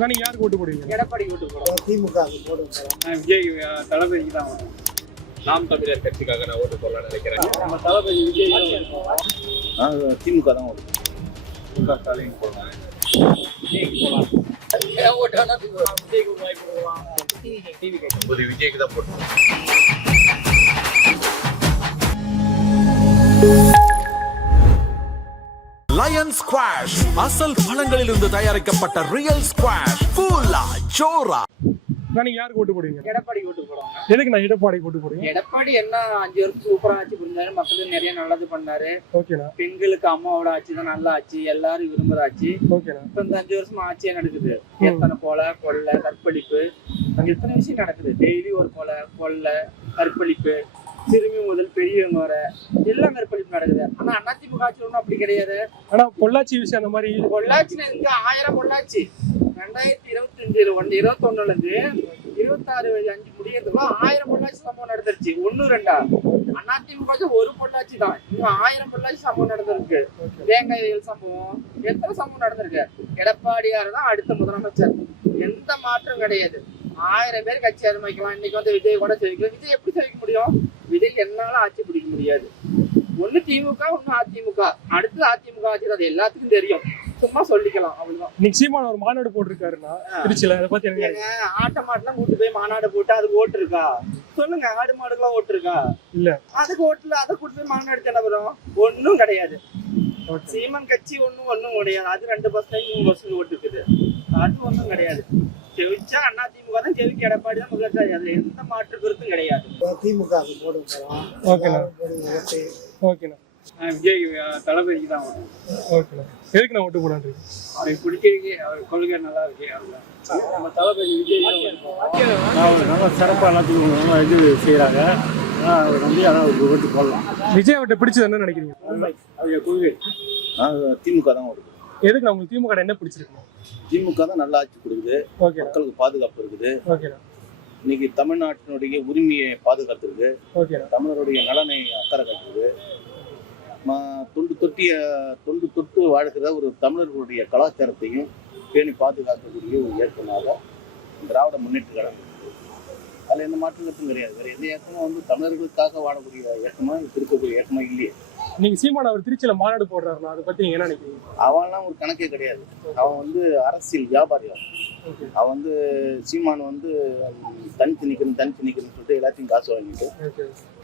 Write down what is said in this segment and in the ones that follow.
நீங்க யாருக்கு ஓட்டு போடுவீங்க? எடப்பாடி ஓட்டு போடுவோம். திமுக விஜய் தளபதி தான். நாம் தமிழர் கட்சிக்காக நான் ஓட்டு போடலாம்னு நினைக்கிறேன். நம்ம தளபதி விஜய் திமுக தான் ஓட்டு. ஸ்டாலின் போடலாம். விஜய்க்கு தான் போடுவோம். லயன் ஸ்குவாஷ் அசல் பழங்களிலிருந்து தயாரிக்கப்பட்ட ரியல் ஸ்குவாஷ் ஃபுல்லா ஜோரா. நீங்க யாருக்கு ஓட்டு போடுவீங்க? எடப்பாடி ஓட்டு போடுவோம். எதுக்கு நான் எடப்பாடி ஓட்டு போடுவேன்? எடப்பாடி என்ன 5 வருஷம் சூப்பரா ஆட்சி புரிஞ்சாரு, மக்களுக்கு நிறைய நல்லது பண்ணாரு. ஓகேண்ணா. பெண்களுக்கு அம்மாவோட ஆட்சி தான் நல்ல ஆட்சி, எல்லாரும் விரும்புற ஆட்சி. ஓகேண்ணா. இப்ப இந்த 5 வருஷமா ஆட்சியா நடக்குது. எத்தனை கொலை கற்பழிப்பு, எத்தனை விஷயம் நடக்குது. டெய்லி ஒரு கொலை கற்பழிப்பு, சிறுமி முதல் பெரியவங்க வர எல்லாம் கற்பழிப்பு நடக்குது. ஆனா அதிமுக ஆட்சி ஒன்றும் அப்படி கிடையாது. ஆனா பொள்ளாச்சி விஷயம் அந்த மாதிரி பொள்ளாச்சில இருந்து 1000 பொள்ளாச்சி 2025 21ல இருந்து 26/5 முடியறதுக்குள்ள 1000 பொள்ளாச்சி சம்பவம் நடந்துருச்சு. 1-2 அதிமுக ஒரு பொள்ளாச்சி தான், இங்க 1000 பொள்ளாச்சி சம்பவம் நடந்திருக்கு. தேங்காய்கள் சம்பவம், எத்தனை சம்பவம் நடந்திருக்கு. எடப்பாடியார் தான் அடுத்த முதலமைச்சர், எந்த மாற்றம் கிடையாது. 1000 பேர் கட்சி ஆரம்பிக்கலாம். இன்னைக்கு வந்து விஜய் கூட ஜெயிக்கலாம். விஜய் எப்படி ஜெயிக்க முடியும்? விஜய் என்னால ஆட்சி பிடிக்க முடியாது. ஒண்ணு திமுக ஒண்ணு அதிமுக, அடுத்து அதிமுக ஆட்சி. அது எல்லாத்துக்கும் தெரியும், சும்மா சொல்லிக்கலாம் அவ்வளவுதான். இன்னைக்கு சீமான் ஒரு மாநாடு போட்டிருக்காருன்னா திருச்சியில, அதை பத்தி எனக்கு ஆட்ட மாட்டுலாம் கூட்டு போய் மாநாடு போட்டு அதுக்கு ஓட்டு இருக்கா சொல்லுங்க? ஆடு மாடுக்கெல்லாம் ஓட்டு இருக்கா? இல்ல. அதுக்கு ஓட்டுல அதை கூட்டு போய் மாநாடு என்ன வரும்? ஒன்னும் கிடையாது. சீமான் கட்சி ஒண்ணும் கிடையாது. அது 2% 3% ஓட்டு இருக்குது. அது ஒண்ணும் கிடையாது. ஜெயிச்சா அதிமுக தான் ஜெயிக்க, எடப்பாடி தான் முதலமைச்சர். அதுல எந்த மாற்று கருத்தும் கிடையாது. திமுக ஓகேண்ணா. ஓகேண்ணா. விஜய் தளபதிக்கு தான். ஓகேண்ணா. எதுக்கு நான் ஓட்டு போடாது? அவருக்கு பிடிச்சிருக்கு, அவர் கொள்கை நல்லா இருக்கு. நம்ம தளபதி விஜய் நல்லா சிறப்பாக எல்லாத்துக்கும் இது செய்கிறாங்க. அவர் வந்து யாராவது ஓட்டு போடலாம். விஜய் அவர்கிட்ட பிடிச்சது என்ன நினைக்கிறீங்க? அவங்க கொள்கை திமுக தான் ஓட்டு. எதுக்கு உங்களுக்கு திமுக என்ன பிடிச்சிருக்கு? திமுக தான் நல்ல ஆட்சி கொடுக்குது, மக்களுக்கு பாதுகாப்பு இருக்குது. இன்னைக்கு தமிழ்நாட்டினுடைய உரிமையை பாதுகாத்துருக்கு, தமிழருடைய நலனை அக்கறை காட்டுறது, தொண்டு தொட்டு வாழ்கிற ஒரு தமிழர்களுடைய கலாச்சாரத்தையும் பேணி பாதுகாக்கக்கூடிய ஒரு இயக்கமாக திராவிட முன்னேற்ற கழகம் இருக்குது. அதில் எந்த மாற்று கருத்தும் கிடையாது. வேற எந்த இயக்கமும் வந்து தமிழர்களுக்காக வாழக்கூடிய இயக்கமா இருக்கக்கூடிய இயக்கமா இல்லையே. நீங்க சீமான் அவர் திருச்சியில மாநாடு போடுறாருன்னா அதை பத்தி நீங்க என்ன நினைக்கிறீங்க? அவன்லாம் ஒரு கணக்கே கிடையாது. அவன் வந்து அரசியல் வியாபாரி. அவன் வந்து சீமான் வந்து தனித்து நிக்கணும்னு சொல்லிட்டு எல்லாத்தையும் காசு வாங்கிட்டு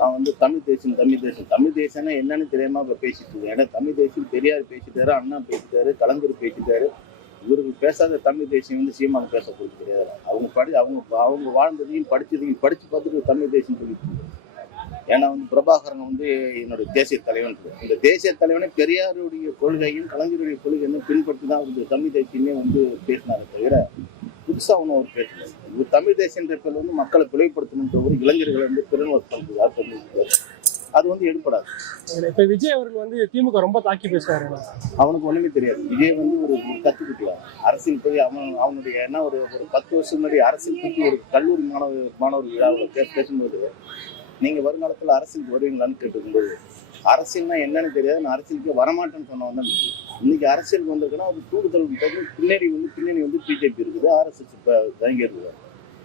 அவன் வந்து தமிழ் தேசம்னா என்னன்னு தெரியாம இப்ப பேசிட்டு இருக்கான். ஏன்னா தமிழ் தேசம் பெரியார் பேசிட்டாரு, அண்ணா பேசிட்டாரு, கலைஞர் பேசிட்டாரு. இவருக்கு பேசாத தமிழ் தேசியம் வந்து சீமான் பேச போறது கிடையாது. அவங்க வாழ்ந்ததையும் படிச்சதையும் படிச்சு பார்த்துட்டு தமிழ் தேசியம் சொல்லிட்டு. ஏன்னா வந்து பிரபாகரன் வந்து என்னுடைய தேசிய தலைவன். இந்த தேசிய தலைவனை பெரியாருடைய கொள்கையும் கலைஞருடைய கொள்கையும் பின்பற்றி தான் வந்து தமிழ் தேசியமே வந்து பேசினாரே தவிர புதுசா ஒன்றும் அவர் பேசல. ஒரு தமிழ் தேசியன்ற பேர் வந்து மக்களை பிழைப்படுத்தணுன்ற ஒரு இளைஞர்களை வந்து பிறகு அது வந்து எடுப்படாது. இப்ப விஜய் அவர்கள் வந்து திமுக ரொம்ப தாக்கி பேசுறாரு. அவனுக்கு ஒண்ணுமே தெரியாது. விஜய் வந்து ஒரு கத்துக்கிட்டலாம் அரசியல் போய் அவனுடைய என்ன ஒரு 10 வருஷம் முன்னாடி அரசியல் பற்றி ஒரு கல்லூரி மாணவர் விழாவில் பேசும்போது நீங்க வருங்காலத்துல அரசியலுக்கு வருவீங்களான்னு கேட்டுக்கும்போது அரசியல்னா என்னன்னு தெரியாது, நான் அரசியலுக்கு வரமாட்டேன்னு சொன்னவன் தான். இன்னைக்கு அரசியலுக்கு வந்திருக்குன்னா அது கூடுதல் பின்னணி வந்து பிஜேபி இருக்குது, RSS இப்ப தங்கி இருக்குது.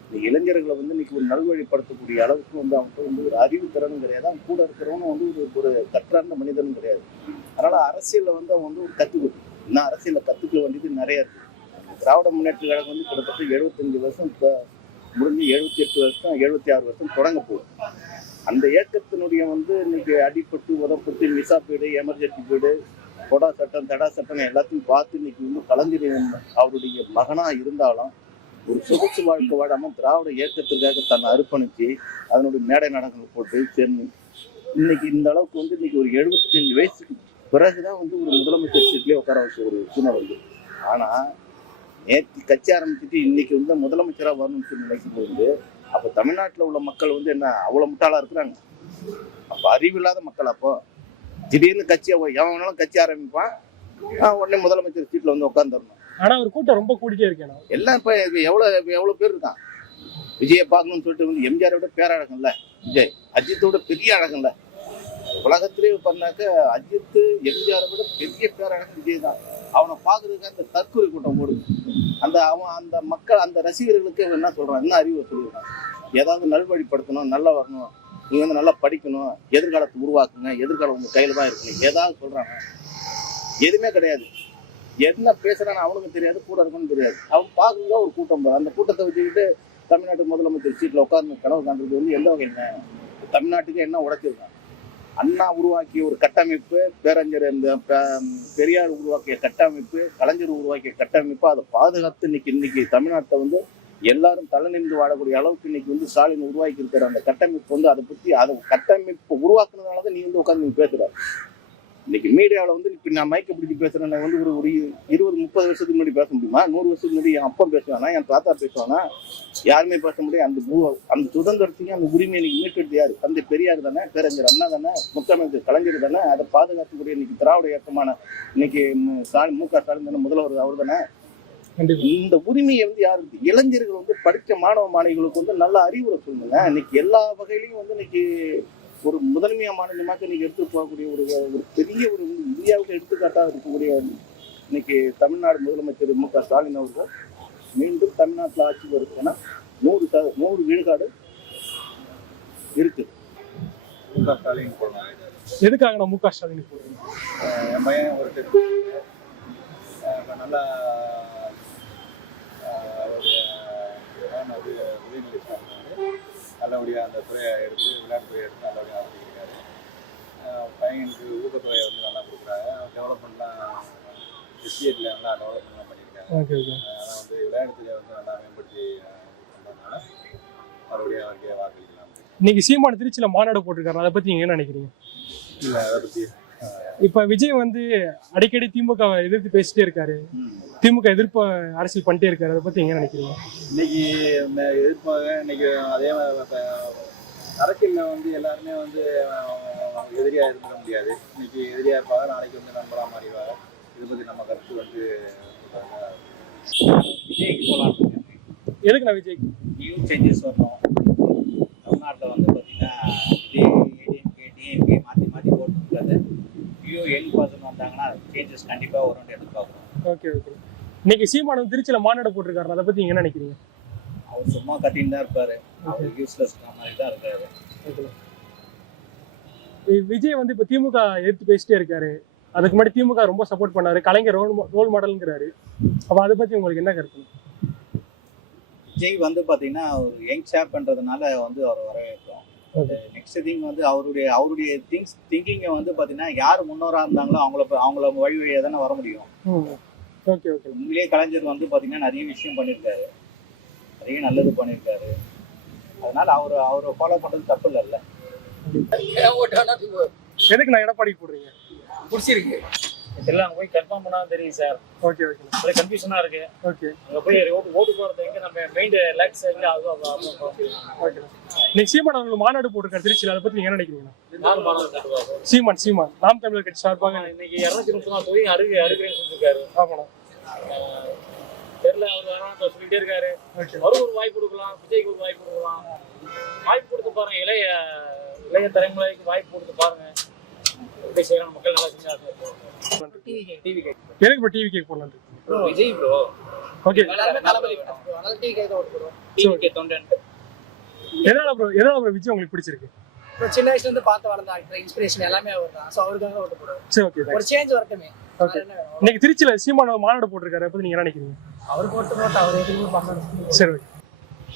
இன்னைக்கு இளைஞர்களை வந்து இன்னைக்கு ஒரு நல்வழிப்படுத்தக்கூடிய அளவுக்கு வந்து அவன்கிட்ட வந்து ஒரு அறிவு திறனும் கிடையாது. அவன் கூட இருக்கிறவனும் வந்து ஒரு கற்றார்ந்த மனிதனும் கிடையாது. அதனால அரசியல்ல வந்து அவன் வந்து ஒரு கத்துக்கணும். இன்னும் அரசியல கத்துக்க வேண்டியது நிறைய இருக்கு. திராவிட முன்னேற்ற கழகம் வந்து கிட்டத்தட்ட 75 வருஷம் இப்ப முடிஞ்சு 78 வருஷம் 76 வருஷம் தொடங்க போகுது. அந்த இயக்கத்தினுடைய வந்து இன்னைக்கு அடிப்பட்டு உதப்பட்டு விசா பீடு, எமர்ஜென்சி பீடு, கொடா சட்டம், தடா சட்டம் எல்லாத்தையும் பார்த்து இன்னைக்கு வந்து கலைஞர் அவருடைய மகனா இருந்தாலும் ஒரு சொகுசு வாழ்க்கை வாடாம திராவிட இயக்கத்திற்காக தன்னை அர்ப்பணிச்சு அதனுடைய மேடை நாடகங்கள் போட்டு சேர்ந்து இன்னைக்கு இந்த அளவுக்கு வந்து இன்னைக்கு ஒரு 75 வயசுக்கு பிறகுதான் வந்து ஒரு முதலமைச்சர் சீட்லயே உட்கார வச்ச ஒரு சூழ்நிலை வருது. ஆனா நேற்று கட்சி ஆரம்பிச்சுட்டு இன்னைக்கு வந்து முதலமைச்சராக வரணும்னு சொல்லி நினைக்கிறது வந்து அப்போ தமிழ்நாட்டில் உள்ள மக்கள் வந்து என்ன அவ்வளோ முட்டாளா இருக்கிறாங்க? அப்போ அறிவில்லாத மக்கள். அப்போ திடீர்னு எவனாலும் கட்சி ஆரம்பிப்பான், உடனே முதலமைச்சர் சீட்ல வந்து உட்காந்துடணும். ஆனா ஒரு கூட்டம் ரொம்ப கூட்டிட்டே இருக்கேன். எல்லாம் இப்போ எவ்வளோ பேர் இருக்கான் விஜயை பார்க்கணும்னு சொல்லிட்டு வந்து எம்ஜிஆரை விட பேரழகம்ல விஜய், அஜித்தோட பெரிய அழகம்ல. உலகத்திலே பண்ணாக்க அஜித் எம்ஜிஆரை விட பெரிய பேராக விஜய் தான். அவனை பார்க்கறதுக்கு அந்த தற்கொலை கூட்டம் போடுது. அந்த மக்கள் அந்த ரசிகர்களுக்கு என்ன சொல்றான், என்ன அறிவு சொல்லிடுறான், ஏதாவது நல்வழிப்படுத்தணும், நல்லா வரணும், நீங்க வந்து நல்லா படிக்கணும், எதிர்காலத்தை உருவாக்குங்க, எதிர்காலம் உங்க கையில தான் இருக்கு, ஏதாவது சொல்றாங்க. எதுவுமே கிடையாது. என்ன பேசுறான்னு அவனுக்கும் தெரியாது, கூட இருக்குன்னு தெரியாது. அவன் பார்க்கறதா ஒரு கூட்டம். அந்த கூட்டத்தை வச்சுக்கிட்டு தமிழ்நாட்டு முதலமைச்சர் சீட்ல உட்கார்ந்து கனவு காண்றது வந்து எந்த வகையில் தமிழ்நாட்டுக்கு என்ன உடைச்சிருக்கான்? அண்ணா உருவாக்கிய ஒரு கட்டமைப்பு, பேரறிஞர் இந்த பெரியார் உருவாக்கிய கட்டமைப்பு, கலைஞர் உருவாக்கிய கட்டமைப்பு, அதை பாதுகாத்து இன்னைக்கு தமிழ்நாட்டை வந்து எல்லாரும் தலை நின்று வாழக்கூடிய அளவுக்கு இன்னைக்கு வந்து ஸ்டாலின் உருவாக்கி இருக்கிற அந்த கட்டமைப்பு வந்து அதை பத்தி அதை கட்டமைப்பு உருவாக்குனதுனாலதான் நீ வந்து உட்காந்து பேசுற. இன்னைக்கு மீடியாவில் வந்து இப்ப நான் மைக்க பிடிச்சி பேசுறேன் வந்து ஒரு 20-30 வருஷத்துக்கு முன்னாடி பேச முடியுமா? 100 வருஷத்துக்கு முன்னாடி என் அப்பா பேசுவானா, என் தாத்தா பேசுவானா? யாருமே பேச முடியாது. அந்த சுதந்திரத்தையும் அந்த உரிமையை இன்னைக்கு மீட்டெடுத்து யாரு? தந்தை பெரியார் தானே, பேரறிஞர் அண்ணா தானே, முத்தமிழ் கலைஞர் தானே. அதை பாதுகாக்கக்கூடிய இன்னைக்கு திராவிட இயக்கமான இன்னைக்கு ஸ்டாலின், மு க ஸ்டாலின் தானே முதல்வர், அவர் தானே. இந்த உரிமையை வந்து யாரு? இளைஞர்கள் வந்து படித்த மாணவ மாணவிகளுக்கு வந்து நல்ல அறிவுரை சொல்லுங்க. இன்னைக்கு எல்லா வகையிலையும் வந்து இன்னைக்கு ஒரு முதன்மையா மாநிலமாக இன்னைக்கு எடுத்து போகக்கூடிய ஒரு பெரிய ஒரு இந்தியாவுக்கு எடுத்துக்காட்டாக இருக்கக்கூடிய இன்னைக்கு தமிழ்நாடு முதலமைச்சர் மு க ஸ்டாலின் அவர்கள் மீண்டும் தமிழ்நாட்டில் ஆட்சி வருது. ஏன்னா 100 விழுக்காடு இருக்கு. மு க ஸ்டாலின் போடணும். எதுக்காக நான் மு க ஸ்டாலின் போடுறேன்? என் பையன் ஒரு நல்லா உதவி நல்லபடியாக அந்த துறையை எடுத்து விளையாட்டு துறையை எடுத்து நல்லபடியாக ஆரம்பிக்கிறாரு. பையனுக்கு ஊக்கத்தொகையை வந்து நல்லா கொடுக்குறாங்க. டெவலப்மெண்ட்லாம் ஸ்டேட்டில் நல்லா டெவலப்மெண்ட்லாம் பண்ணியிருக்காங்க. அதனால் வந்து விளையாட்டு துறையை வந்து நல்லா மேம்படுத்தி பண்ணுறதுனால மறுபடியும் அவருக்கு வாக்களிக்கலாம். இன்னைக்கு சீமான் திருச்சியில மாநாடு போட்டிருக்காரு, அதை பத்தி நீங்க என்ன நினைக்கிறீங்க? இல்லை, அதை பற்றி இப்ப விஜய் வந்து அடிக்கடி திமுக எதிர்த்து பேசிட்டே இருக்காரு, திமுக எதிர்ப்பு அரசியல் பண்ணிட்டே இருக்காரு, அதை பத்தி என்ன நினைக்கிறீங்க? இன்னைக்கு எதிர்ப்பாக இன்னைக்கு அதே அரசியலில் வந்து எல்லாருமே வந்து எதிரியாக இருந்துட முடியாது. இன்னைக்கு எதிரியாக இருப்பாங்க, நாளைக்கு வந்து நண்பராக மாறிடுவாங்க. இதை பற்றி நம்ம கருத்து வந்து விஜய்க்கு போகலாம். எதுக்கு நான் விஜய் நியூ சேஞ்சஸ் வரணும். தமிழ்நாட்டில் வந்து பார்த்தீங்கன்னா ஏடிஎம்கே டிஎம்கே மாற்றி போட்டுருக்காது. நியூ யங் பர்சன் வந்தாங்கன்னா சேஞ்சஸ் கண்டிப்பாக வரும்னு எதிர்பார்க்குறோம். ஓகே. இன்னைக்கு சீமான் திருச்சியில மாநாடு போட்டிருக்காரு, அதை பத்தி நீங்க என்ன நினைக்கிறீங்க? அவர் சும்மா கட்டின்னு தான் இருப்பாரு, அவர் யூஸ்லெஸ் மாதிரி தான் இருக்காரு. விஜய் வந்து இப்ப திமுக எதிர்த்து பேசிட்டே இருக்காரு, அதுக்கு முன்னாடி திமுக ரொம்ப சப்போர்ட் பண்ணாரு, கலைஞர் ரோல் மாடல்ங்கிறாரு. அப்ப அதை பத்தி உங்களுக்கு என்ன கருத்து? விஜய் வந்து பார்த்தீங்கன்னா ஒரு யங் ஷேர் பண்ணுறதுனால வந்து அவர் வரவேற்கிறோம். நெக்ஸ்ட் திங் வந்து அவருடைய திங்கிங்கை வந்து பார்த்தீங்கன்னா யார் முன்னோராக இருந்தாங்களோ அவங்கள வழி வழியாக தானே வர முடியும். உண்மையிலேயே கலைஞர் வந்து பார்த்தீங்கன்னா நிறைய விஷயம் பண்ணியிருக்காரு, நிறைய நல்லது பண்ணியிருக்காரு. அதனால அவரை ஃபாலோ பண்ணுறது தப்பு இல்லைல்ல. எதுக்கு நான் எடப்பாடி போடுறீங்க? பிடிச்சிருக்கு. இதெல்லாம் அங்கே போய் கன்ஃபார்ம் பண்ணால் தெரியும் சார். ஓகே. ஒரே கன்ஃபியூஷனாக இருக்கு. அங்கே போய் ஓட்டு போகிறது எங்கே, நம்ம மைண்ட் ரிலாக்ஸ் எங்கே ஆகும். ஓகே. நீங்க சீமான் அவர்கள் மாநாடு போட்டிருக்காரு திருச்சியில், அதை பத்தி நீங்க என்ன நினைக்கிறீங்க? சீமான் நாம் தமிழர் கட்சி சார்பாக இன்னைக்கு 234 தொகுதி அருகிறேன்னு சொல்லியிருக்காரு. ஆமாண்ணா. தெரியல, அவர் வரான்னு சொல்லிட்டே இருக்காரு. அவருக்கு ஒரு வாய்ப்பு கொடுக்கலாம், விஜய்க்கு ஒரு வாய்ப்பு கொடுக்கலாம். வாய்ப்பு கொடுத்து பாருங்க, இளைய தலைமுறைக்கு வாய்ப்பு கொடுத்து பாருங்க. எப்படி செய்யறாங்க மக்கள் நல்லா செஞ்சாங்க. எனக்கு இப்போ டிவி கேக் போடலாம். விஜய் ப்ரோ. ஓகே. எதனால ப்ரோ விஜய் உங்களுக்கு பிடிச்சிருக்கு? சின்ன வயசுல இருந்து பார்த்து வளர்ந்த ஆக்டர், இன்ஸ்பிரேஷன் எல்லாமே அவர் தான். சோ அவருக்காக ஓட்டு போடுவோம். சரி, ஓகே. ஒரு சேஞ்ச் வரட்டுமே. ஓகே. இன்னைக்கு திருச்சியில சீமான் மாநாடு போட்டிருக்காரு, அப்ப நீங்க என்ன நினைக்கிறீங்க? அவர் போட்டு அவர் எதுவும் பண்ணணும். சரி, ஓகே.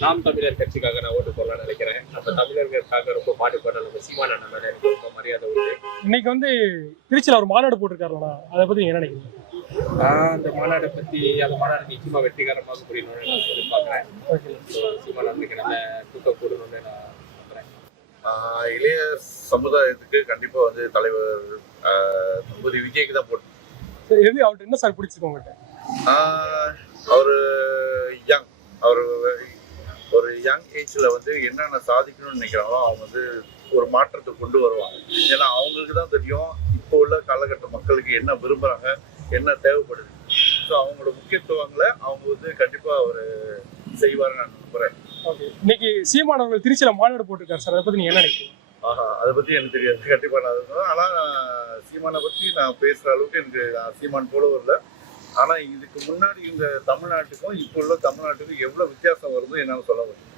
நாம் தமிழர் கட்சிக்காக நான் ஓட்டு போடலாம்னு நினைக்கிறேன். நம்ம தமிழர்களுக்காக ரொம்ப பாடுபட நம்ம சீமான் அண்ணன் மேல எனக்கு ரொம்ப மரியாதை உண்டு. இன்னைக்கு வந்து திருச்சியில ஒரு மாநாடு போட்டிருக்காருண்ணா, அதை பத்தி நீங்க என்ன நினைக்கிறீங்க? அந்த மாநாடு நிச்சயமா வெற்றிகரமாக புரியணும்னு நான் எதிர்பார்க்கிறேன். சீமான் அண்ணனுக்கு நல்ல தூக்கம் கூடணும்னு நான் நம்புறேன். இளைய சமுதாயத்துக்கு கண்டிப்பா வந்து தலைவர் தளபதி விஜய்க்கு தான் போட்டு. எது அவர்கிட்ட என்ன சார் பிடிச்சிருக்கு உங்கள்கிட்ட? அவரு ஒரு யங் ஏஜ்ல வந்து என்னென்ன சாதிக்கணும்னு நினைக்கிறாங்களோ அவங்க வந்து ஒரு மாற்றத்தை கொண்டு வருவாங்க. ஏன்னா அவங்களுக்கு தான் தெரியும் இப்போ உள்ள காலகட்ட மக்களுக்கு என்ன விரும்புறாங்க, என்ன தேவைப்படுது. ஸோ அவங்களோட முக்கியத்துவங்களை அவங்க வந்து கண்டிப்பா அவர் செய்வாருன்னு நான் நம்புறேன். இன்னைக்கு சீமான் அவர்கள் திருச்சியில மாநாடு போட்டிருக்காரு சார், அதை பத்தி நீங்க என்ன நினைக்கிறீங்க? அதை பற்றி எனக்கு தெரியாது கண்டிப்பாக நான் இருக்கணும். ஆனால் சீமானை பற்றி நான் பேசுகிற அளவுக்கு எனக்கு சீமான் போல வரல. ஆனால் இதுக்கு முன்னாடி இந்த தமிழ்நாட்டுக்கும் இப்போ உள்ள தமிழ்நாட்டுக்கும் எவ்வளோ வித்தியாசம் வருதோ என்னால் சொல்ல முடியும்.